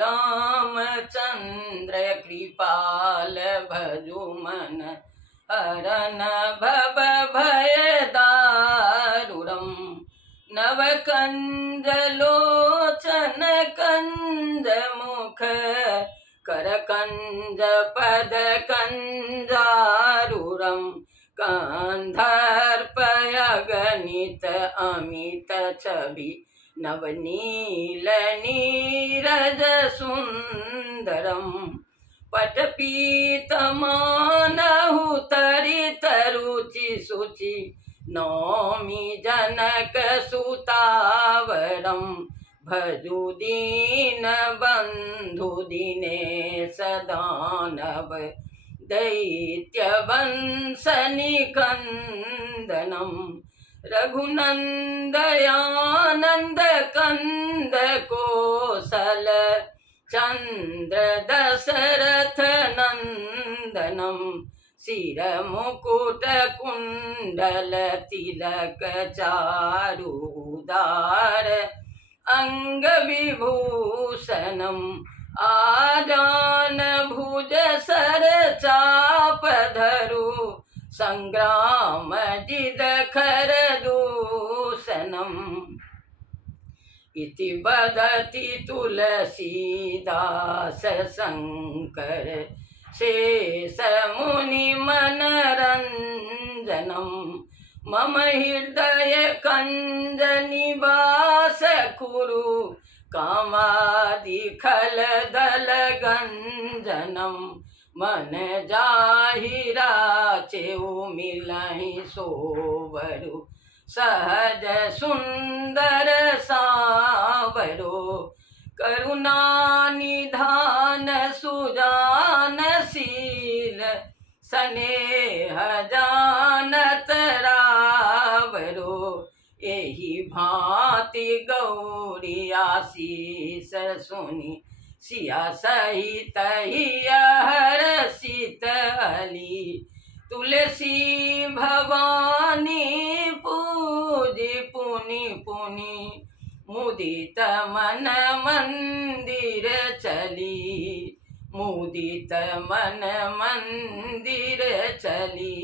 रामचंद्र कृपाल भजु मन हरन भव भय दारुणम् नवकंज लोचन कंज मुख करकंज पद कंजारूरम् कंधर्पयगणित अमित छवि नवनील नीरज सुंदरम् पटपीतमानहु तरित रुचि शुचि नौमि जनक सुतावरम् भजु दीन बंधु दिनेश दानव दैत्य वंश निकंदनम् रघुनंदयानंद कंद कोसल चंद्र दशरथ नंदनम् शिर मुकुट कुंडल तिलक चारुदार अंग विभूषणम् आजान भुज सर चाप धरु संग्राम जिद खर दूषणम् इति वदति तुलसीदास शंकर शेष मुनि मनरंजनम् मम हृदय कंज निवास कुरु कामादि खल दल गंजनम् मन जाहि राचेउ मिलहि सोवरु सहज सुंदर सांवरो करुणा निधान सुजान शील स्नेह जानत रावरो एहि भांति गौरी आशीष सुनि सिया सहित हर्षित अली तुलसी भवानी पूजी पुनि पुनि मुदित मन मंदिर चली मुदित मन मंदिर चली।